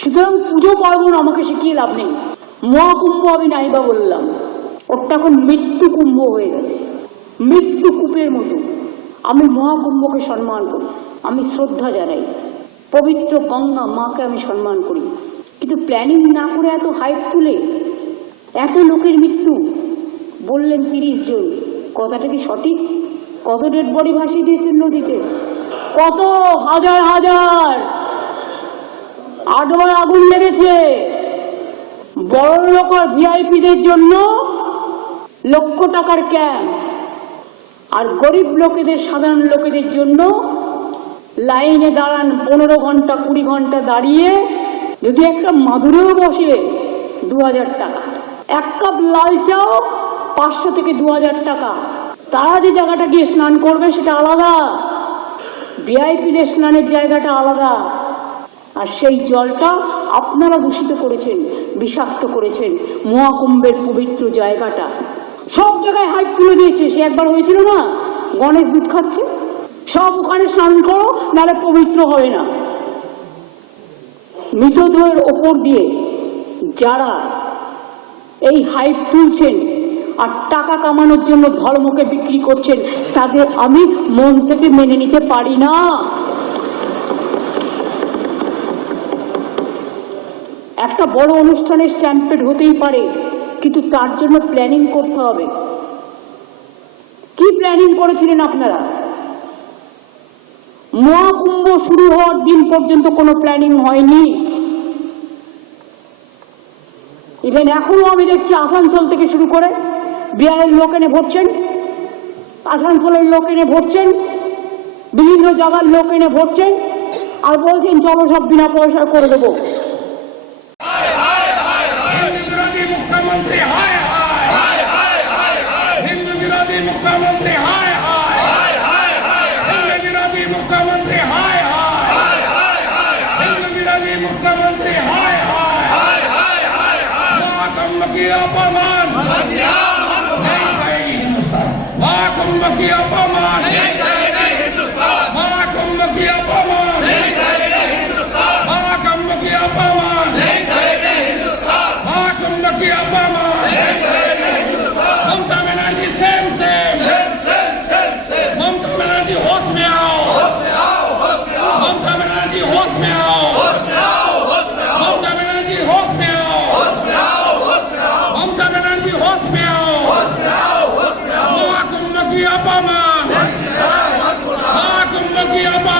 সুতরাং পুজো পার্বণ আমাকে শিখিয়ে লাভ নেই। মহাকুম্ভ আমি নাইবা বললাম। ওরটা এখন মৃত্যু কুম্ভ হয়ে গেছে। মৃত্যু কূপের মতো। আমি মহাকুম্ভকে সম্মান করি। আমি শ্রদ্ধা জানাই। পবিত্র গঙ্গা মাকে আমি সম্মান করি। কিন্তু প্ল্যানিং না করে এত হাইপ তুলে এত লোকের মৃত্যু, বললেন তিরিশ জন। কথাটা কি সঠিক? কত ডেড বডি ভাসিয়ে দিয়েছেন নদীতে? কত হাজার হাজার! আটবার আগুন লেগেছে। বড় লোক ভিআইপিদের জন্য লক্ষ টাকার ক্যাম্প। আর গরিব লোকেদের, সাধারণ লোকেদের জন্য লাইনে দাঁড়ান পনেরো ঘণ্টা, কুড়ি ঘণ্টা দাঁড়িয়ে যদি একটা মাদুরেও বসে দু হাজার টাকা। এক কাপ লাল চাও পাঁচশো থেকে দু হাজার টাকা। তারা যে জায়গাটা গিয়ে স্নান করবে সেটা আলাদা। ভিআইপিদের স্নানের জায়গাটা আলাদা। সেই জলটা আপনারা দূষিত করেছেন, বিষাক্ত করেছেন, মহাকুম্ভের পবিত্র জায়গাটা। সব জায়গায় হাইপ তুলে দিয়েছে, সে একবার হয়েছিল না? গণেশ দুধ খাচ্ছে? সব ওখানে স্নান করো, নাহলে পবিত্র হবে না। মৃতদেহের ওপর দিয়ে যারা এই হাইপ তুলছেন আর টাকা কামানোর জন্য ধর্মকে বিক্রি করছেন, তাদের আমি মন থেকে মেনে নিতে পারি না। একটা বড় অনুষ্ঠানে স্ট্যাম্পেড হতেই পারে, কিন্তু তার জন্য প্ল্যানিং করতে হবে। কি প্ল্যানিং করেছিলেন আপনারা? মহাকুম্ভ শুরু হওয়ার দিন পর্যন্ত কোনো প্ল্যানিং হয়নি। ইভেন এখনও আমি দেখছি আসানসোল থেকে শুরু করে বিহারের লোক এনে ভরছেন, আসানসোলের লোক এনে ভরছেন, বিভিন্ন জায়গার লোক এনে ভরছেন, আর বলছেন, চলো সব বিনা পয়সায় করে দেবো। अपमान नहीं सहेगी हिंदुस्तान माँ कुंभ की अपमान माँ कुंभ की अपमान माँ कुंभ की अपमान माँ कुंभ की अपमान Yeah.